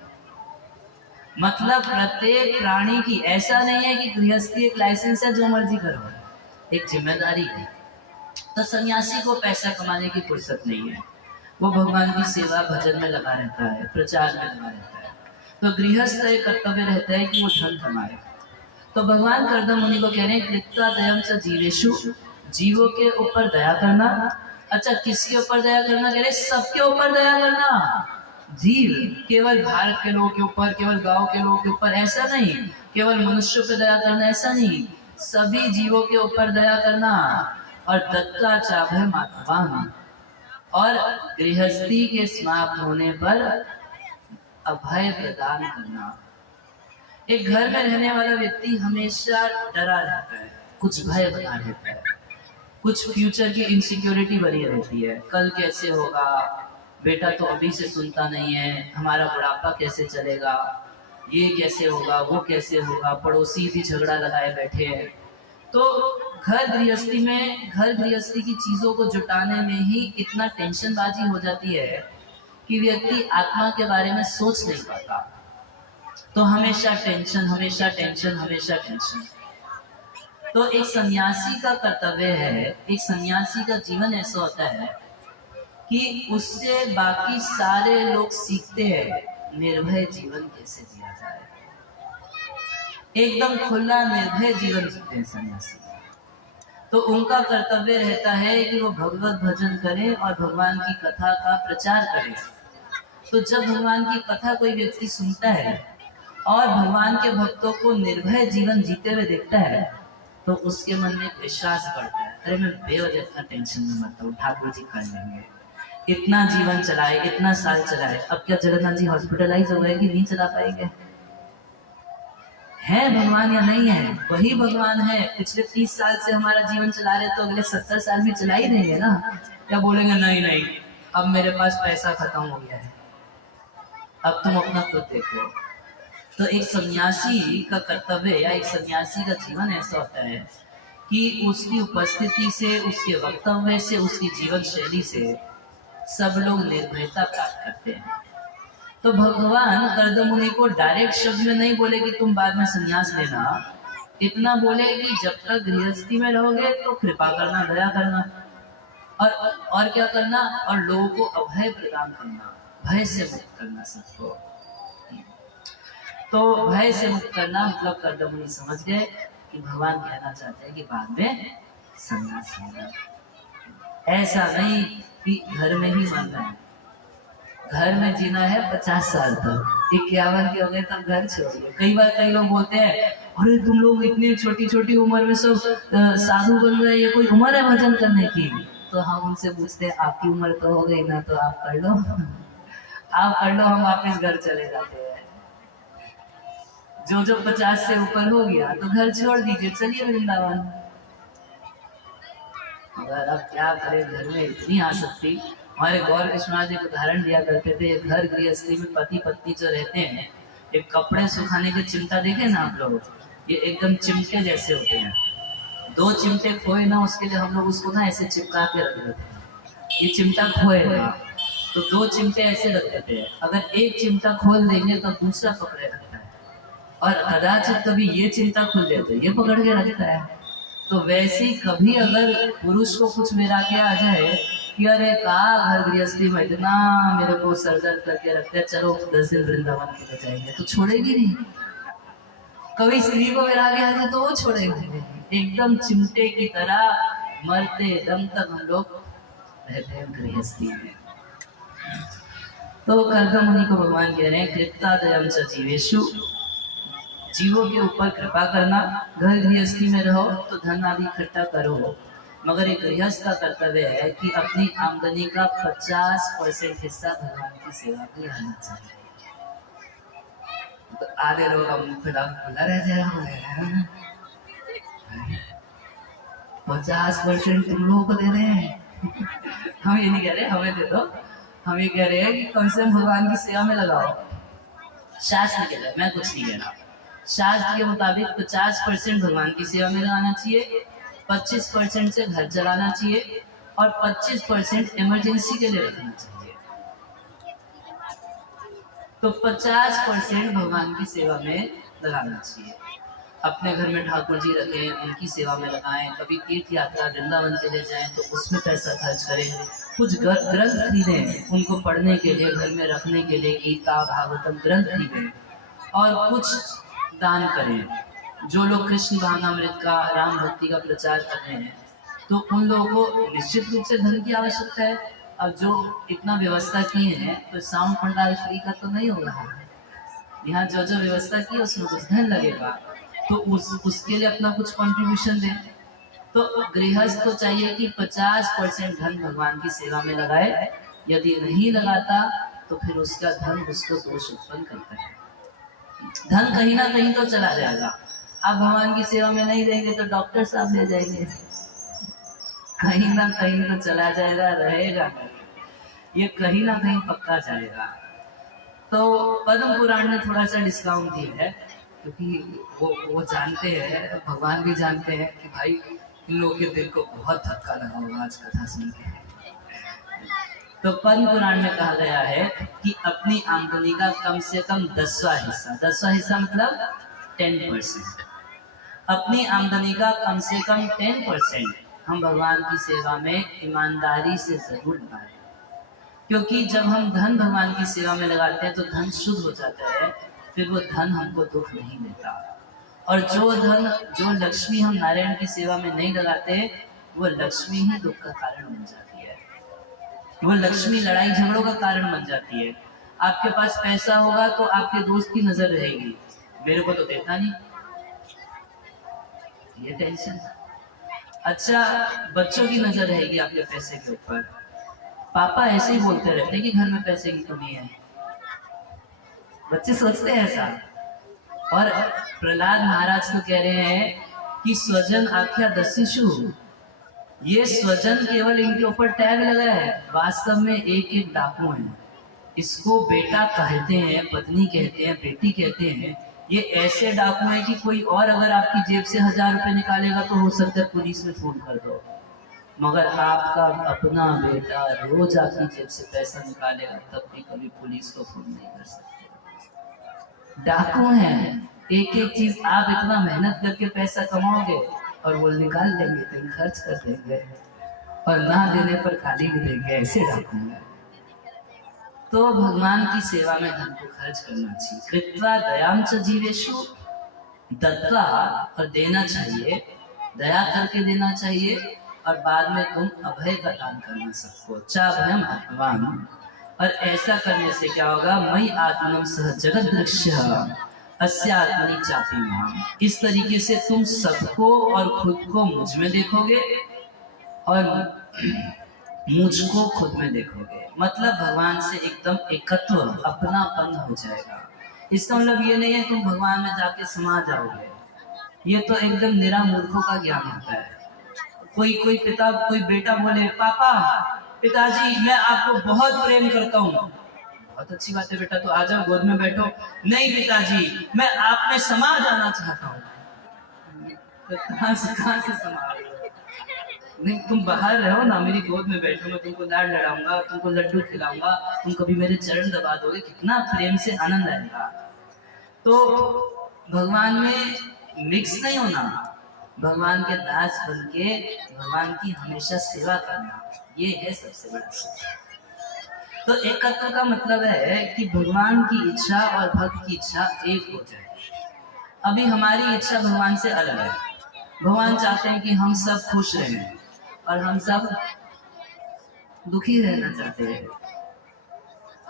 मतलब प्रत्येक प्राणी की, ऐसा नहीं है कि गृहस्थी एक लाइसेंस है जो मर्जी करो, एक जिम्मेदारी है। तो सन्यासी को पैसा कमाने की फुर्सत नहीं है, वो भगवान की सेवा भजन में लगा रहता है, प्रचार में लगा रहता है। तो गृहस्थ का कर्तव्य रहता है कि वो धन कमाए। तो भगवान कर्दम मुनि को कह रहे हैं कृत्वा दयम च जीवेषु, जीवों के ऊपर दया करना। अच्छा, किसके ऊपर दया करना कह रहे? सबके ऊपर दया करना। जीव केवल भारत के लोगों के ऊपर, केवल गांव के लोगों के ऊपर ऐसा नहीं, केवल मनुष्यों पे दया करना ऐसा नहीं, सभी जीवों के ऊपर दया करना। और दत्ता चाभय मातवान, और गृहस्थी के समाप्त होने पर अभय प्रदान करना। एक घर में रहने वाला व्यक्ति हमेशा डरा रहता है, कुछ भय बना रहता है, कुछ फ्यूचर की इनसिक्योरिटी बनी रहती है। कल कैसे होगा, बेटा तो अभी से सुनता नहीं है, हमारा बुढ़ापा कैसे चलेगा, ये कैसे होगा, वो कैसे होगा, पड़ोसी भी झगड़ा लगाए बैठे हैं। तो घर गृहस्थी की चीजों को जुटाने में ही इतना टेंशनबाजी हो जाती है कि व्यक्ति आत्मा के बारे में सोच नहीं पाता। तो हमेशा टेंशन, हमेशा टेंशन, हमेशा टेंशन। तो एक सन्यासी का कर्तव्य है, एक सन्यासी का जीवन ऐसा होता है कि उससे बाकी सारे लोग सीखते हैं निर्भय जीवन कैसे जिया जाए। एकदम खुला निर्भय जीवन जीते हैं सन्यासी। तो उनका कर्तव्य रहता है कि वो भगवत भजन करें और भगवान की कथा का प्रचार करें। तो जब भगवान की कथा कोई व्यक्ति सुनता है और भगवान के भक्तों को निर्भय जीवन जीते हुए देखता है, तो उसके मन में विश्वास बढ़ता है, अरे मैं बेवजह इतना टेंशन में मत हूँ, ठाकुर जी कर लेंगे। इतना जीवन चलाए, इतना साल चलाए, अब क्या जगन्नाथ जी हॉस्पिटलाइज हो गए कि नहीं चला पाएंगे? है भगवान या नहीं है? वही भगवान है। पिछले 30 साल से हमारा जीवन चला रहे, तो अगले 70 साल भी चला ही देंगे ना। क्या बोलेंगे नहीं नहीं अब मेरे पास पैसा खत्म हो गया है, अब तुम अपना खुद देखो। तो एक सन्यासी का कर्तव्य या एक सन्यासी का जीवन ऐसा होता है कि उसकी उपस्थिति से, उसके वक्तव्य से, उसकी जीवन शैली से सब लोग निर्भयता प्राप्त करते हैं। तो भगवान कर्दम मुनि को डायरेक्ट शब्द में नहीं बोले कि तुम बाद में संन्यास लेना, इतना बोले कि जब तक गृहस्थी में रहोगे तो कृपा करना, दया करना, और क्या करना, और लोगों को अभय प्रदान करना, भय से मुक्त करना सबको। तो भय से मुक्त करना मतलब कर्दम मुनि समझ गए कि भगवान कहना चाहते हैं कि बाद में संन्यास लेना। ऐसा नहीं कि घर में ही मरना है, घर में जीना है 50 साल तक, 51 के हो गए तब घर छोड़िए। कई बार कई लोग बोलते हैं अरे तुम लोग इतनी छोटी छोटी उम्र में सब साधु बन गए, ये कोई उम्र है भजन करने की? तो हम उनसे पूछते हैं आपकी उम्र तो हो गई ना, तो आप कर लो आप कर लो, हम वापस घर चले जाते हैं। जो 50 से ऊपर हो गया तो घर छोड़ दीजिए, चलिए वृंदावन। अगर अब क्या करें, घर में इतनी आसक्ति, हमारे गौर कृष्ण महाराज एक उदाहरण दिया करते थे, घर गृहस्थी में पति पत्नी जो रहते हैं, एक कपड़े सुखाने के चिमटा देखे ना आप लोग, ये एकदम चिमटे जैसे होते हैं। दो चिमटे खोए ना, उसके लिए हम लोग उसको ना ऐसे चिपका के रख देते हैं, ये चिमटा खोए ना तो दो चिमटे ऐसे रख देते हैं। अगर एक चिमटा खोल देंगे तो दूसरा पकड़े रखता है, और कदाचित कभी ये चिमटा खुल जाए तो ये पकड़ के रखता है। तो वैसे ही कभी अगर पुरुष को कुछ वैराग्य आ जाए कि अरे कहा घर गृहस्थी में इतना मेरे को सर दर्द करके रखते हैं, चलो 10 दिन वृंदावन के जाएंगे, तो छोड़ेगी नहीं। कभी स्त्री को वैराग्य आ जाए तो वो छोड़ेगी नहीं। एकदम चिमटे की तरह मरते दम तक हम लोग रहते हैं गृहस्थी में। तो कर्दम मुनि को भगवान कह रहे हैं कृत्ता दयम च जीवेषु, जीवों के ऊपर कृपा करना। घर गृहस्थी में रहो तो धन आदि इकट्ठा करो, मगर एक गृहस्थ का कर्तव्य है कि अपनी आमदनी का 50% हिस्सा भगवान की सेवा के लिए आना चाहिए। तो आधे लोग हम खुला रह जाए, 50% तुम लोगों को दे रहे हैं। हम ये नहीं कह रहे हमें दे दो, हम ये कह रहे हैं कि कम से कम भगवान की सेवा में लगाओ। शास्त्र कह रहा है, मैं कुछ नहीं कह रहा। शास्त्र के मुताबिक 50% भगवान की सेवा में लगाना चाहिए, 25% से घर चलाना चाहिए, और 25% इमरजेंसी के लिए रखना चाहिए। तो 50% भगवान की सेवा में लगाना चाहिए। अपने घर में ठाकुर जी रखें, उनकी सेवा में लगाएं। कभी तीर्थ यात्रा वृंदावन के लिए जाएं तो उसमें पैसा खर्च करें। कुछ ग्रंथ खरीदें उनको पढ़ने के लिए, घर में रखने के लिए, गीता भागवतम ग्रंथ खरीदें, और कुछ दान करें। जो लोग कृष्ण भावनामृत का, राम भक्ति का प्रचार कर रहे हैं, तो उन लोगों को निश्चित रूप से धन की आवश्यकता है। अब जो इतना व्यवस्था किए हैं तो साउंड पंडाल फ्री का तो नहीं हो रहा है, यहाँ जो जो व्यवस्था की उसमें कुछ धन लगेगा, तो उसके लिए अपना कुछ कंट्रीब्यूशन दें। तो गृहस्थ को चाहिए कि 50% धन भगवान की सेवा में लगाए। यदि नहीं लगाता तो फिर उसका धन उसको दोष उत्पन्न करता है। धन कहीं ना कहीं तो चला जाएगा। आप भगवान की सेवा में नहीं देंगे तो डॉक्टर साहब ले जाएंगे, कहीं ना कहीं तो चला जाएगा, रहेगा, ये कहीं ना कहीं पक्का जाएगा। तो पद्म पुराण ने थोड़ा सा डिस्काउंट दिया है, क्योंकि वो जानते हैं, भगवान भी जानते हैं कि भाई इन लोगों के दिल को बहुत धक्का लगा होगा आज कथा सुन के। तो पद्म पुराण में कहा गया है कि अपनी आमदनी का कम से कम 10वां हिस्सा मतलब 10%, अपनी आमदनी का कम से कम 10% हम भगवान की सेवा में ईमानदारी से जरूर लगाएं। क्योंकि जब हम धन भगवान की सेवा में लगाते हैं तो धन शुद्ध हो जाता है, फिर वो धन हमको दुख नहीं देता। और जो लक्ष्मी हम नारायण की सेवा में नहीं लगाते, वो लक्ष्मी ही दुख का कारण बन जाती है, वो लक्ष्मी लड़ाई झगड़ों का कारण बन जाती है। आपके पास पैसा होगा तो आपके दोस्त की नजर रहेगी, मेरे को तो देता नहीं, ये टेंशन। अच्छा, बच्चों की नजर रहेगी आपके पैसे के ऊपर, पापा ऐसे ही बोलते रहते कि घर में पैसे की कमी है, बच्चे सोचते हैं ऐसा। और प्रहलाद महाराज तो कह रहे हैं कि स्वजन आख्या दस्युषु, ये स्वजन केवल इनके ऊपर टैग लगा है, वास्तव में एक एक डाकू है। इसको बेटा कहते हैं, पत्नी कहते हैं, बेटी कहते हैं। ये ऐसे डाकू हैं कि कोई और अगर आपकी जेब से 1000 रुपए निकालेगा तो हो सकता है पुलिस में फोन कर दो, मगर आपका अपना बेटा रोज आपकी जेब से पैसा निकालेगा तब भी कभी पुलिस को फोन नहीं कर सकते। डाकू हैं, एक एक चीज आप इतना मेहनत करके पैसा कमाओगे और वो निकाल लेंगे, दिन खर्च कर देंगे, और ना देने पर खाली भी देंगे, ऐसे डाकू हैं। तो भगवान की सेवा में धन को खर्च करना चाहिए। कृत्वा दयाम च जीवेषु, दत्वा, और देना चाहिए, दया करके देना चाहिए, और बाद में तुम अभय का दान करना सबको, चाभयम आत्मान। और ऐसा करने से क्या होगा, मई आत्मनम सह जगत दृश्य अस्य आत्मनि चापी माम। इस तरीके से तुम सबको और खुद को मुझ में देखोगे और मुझको खुद में देखोगे। मतलब भगवान से एकदम एकत्व, अपनापन हो जाएगा। इसका मतलब ये नहीं है तुम भगवान में जाके समा जाओगे, ये तो एकदम निरा मूर्खों का ज्ञान होता है। कोई पिता, कोई बेटा बोले पापा पिताजी मैं आपको बहुत प्रेम करता हूँ। बहुत अच्छी बात है बेटा, तो आ जाओ गोद में बैठो। नहीं पिताजी मैं आप में समा जाना चाहता हूँ। तो कहाँ से समा? नहीं तुम बाहर रहो ना, मेरी गोद में बैठो, मैं तुमको लाड लड़ाऊंगा, तुमको लड्डू खिलाऊंगा, तुम कभी मेरे चरण दबा दोगे, कितना प्रेम से आनंद आएगा। तो भगवान में मिक्स नहीं होना, भगवान के दास बन के भगवान की हमेशा सेवा करना, ये है सबसे बड़ा सुख। तो एकत्व का मतलब है कि भगवान की इच्छा और भक्त की इच्छा एक हो जाए। अभी हमारी इच्छा भगवान से अलग है। भगवान चाहते हैं कि हम सब खुश रहें और हम सब दुखी रहना चाहते हैं।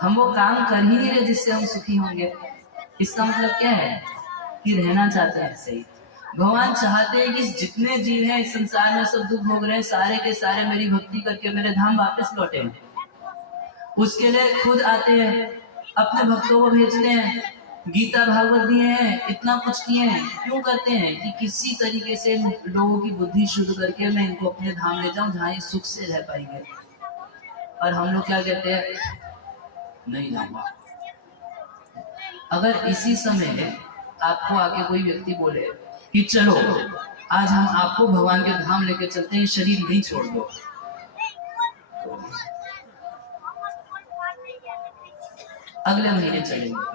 हम वो काम कर ही नहीं रहे जिससे हम सुखी होंगे। इसका मतलब क्या है कि रहना चाहते हैं सही। भगवान चाहते हैं कि जितने जीव हैं इस संसार में सब दुख भोग रहे हैं, सारे के सारे मेरी भक्ति करके मेरे धाम वापस लौटे। उसके लिए खुद आते हैं, अपने भक्तों को भेजते हैं, गीता भागवत दिए हैं, इतना कुछ किए हैं। क्यों करते हैं? कि किसी तरीके से लोगों की बुद्धि शुद्ध करके मैं इनको अपने धाम ले जाऊं जहां ये सुख से रह पाएंगे। और हम लोग क्या कहते हैं? नहीं जाऊंगा। अगर इसी समय आपको आके कोई व्यक्ति बोले कि चलो आज हम आपको भगवान के धाम लेके चलते हैं, शरीर नहीं छोड़ दो, अगले महीने चलेंगे।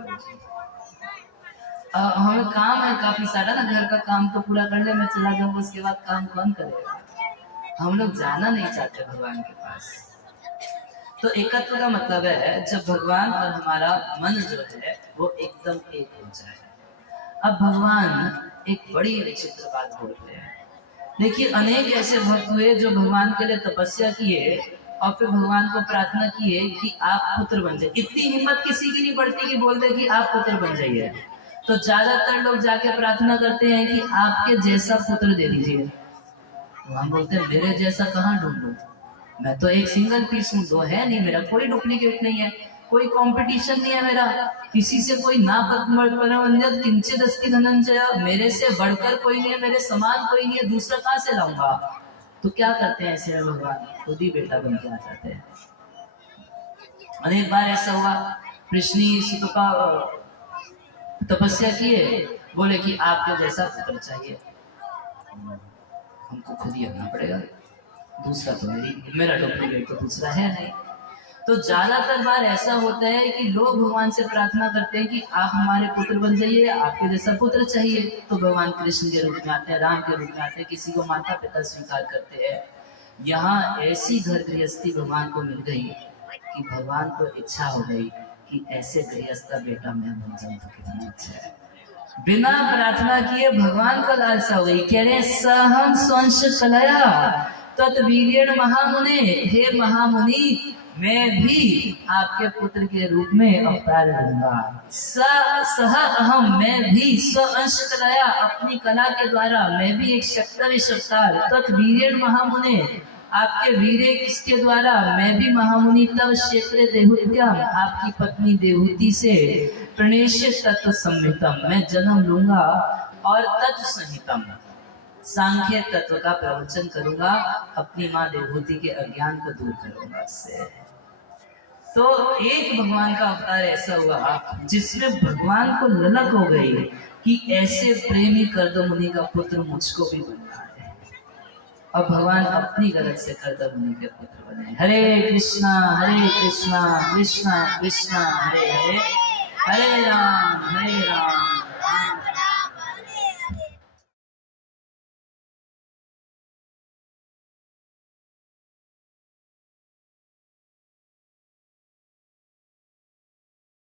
हमें काम है काफी सारा ना, घर का काम तो पूरा कर ले, मैं चला जाऊंगा, उसके बाद काम कौन करेगा? हम लोग जाना नहीं चाहते भगवान के पास। तो एकत्व का मतलब है जब भगवान और हमारा मन जो है वो एकदम एक हो जाए। अब भगवान एक बड़ी विचित्र बात बोलते हैं। देखिए अनेक ऐसे भक्त हुए जो भगवान के लिए तपस्या किए और फिर भगवान को प्रार्थना किए कि आप पुत्र बन जाइए। इतनी हिम्मत किसी की नहीं पड़ती कि बोल दे कि आप पुत्र बन जाइए। तो ज्यादातर लोग जाके प्रार्थना करते हैं कि आपके जैसा पुत्र दे दीजिए। तो हम बोलते हैं मेरे जैसा कहाँ ढूंढूं, मैं तो एक सिंगल पीस हूँ, दो है नहीं, मेरा कोई डुप्लीकेट नहीं है, कोई कंपटीशन नहीं है मेरा, किसी से कोई ना किंचित अस्ति धनंजय, मेरे से बढ़कर कोई नहीं है, मेरे समान कोई नहीं है, दूसरा कहाँ से लाऊंगा? तो क्या करते हैं ऐसे भगवान? खुद ही बेटा बन के आ जाते हैं। अनेक बार ऐसा हुआ, कृष्ण सुत का तपस्या किए, बोले कि आपके जैसा पुत्र चाहिए, हमको खुद ही आना पड़ेगा, दूसरा तो मेरा डुप्लीकेट तो दूसरा है नहीं। तो ज्यादातर बार ऐसा होता है कि लोग भगवान से प्रार्थना करते हैं कि आप हमारे पुत्र बन जाइए, आपके जैसा पुत्र चाहिए। तो भगवान कृष्ण के रूप में आते हैं, राम के रूप में आते हैं, किसी को माता पिता स्वीकार करते हैं। यहाँ ऐसी घर गृहस्थी भगवान को मिल गई कि भगवान को इच्छा हो गई कि ऐसे गृहस्थ का बेटा मैं बन जाऊं तो कितना अच्छा है। बिना प्रार्थना किए भगवान का लालसा हो गई। कह रहे सहम स्वंश कलया तत्वीर्येण महामुने, हे महामुनि मैं भी आपके पुत्र के रूप में अवतार लूंगा। सह अहम, मैं भी स्वअंश कलया, अपनी कला के द्वारा मैं भी एक शक्तिश अवतार, तत्वीर्येण महामुने, आपके वीर्य किसके द्वारा? मैं भी महामुनि तब क्षेत्र देहुत्याम, आपकी पत्नी देहुति से प्रणेश तत्व संहितम, मैं जन्म लूंगा और तत्व संहितम सांख्य तत्व का प्रवचन करूंगा, अपनी माँ देवहूति के अज्ञान को दूर करूंगा इससे। तो एक भगवान का अवतार ऐसा हुआ जिसमें भगवान को ललक हो गई कि ऐसे प्रेमी कर्दम मुनि का पुत्र मुझको भी बनना है। और भगवान अपनी गलत से कर्दम मुनि के पुत्र बने। हरे कृष्णा कृष्णा कृष्णा कृष्णा हरे हरे, हरे राम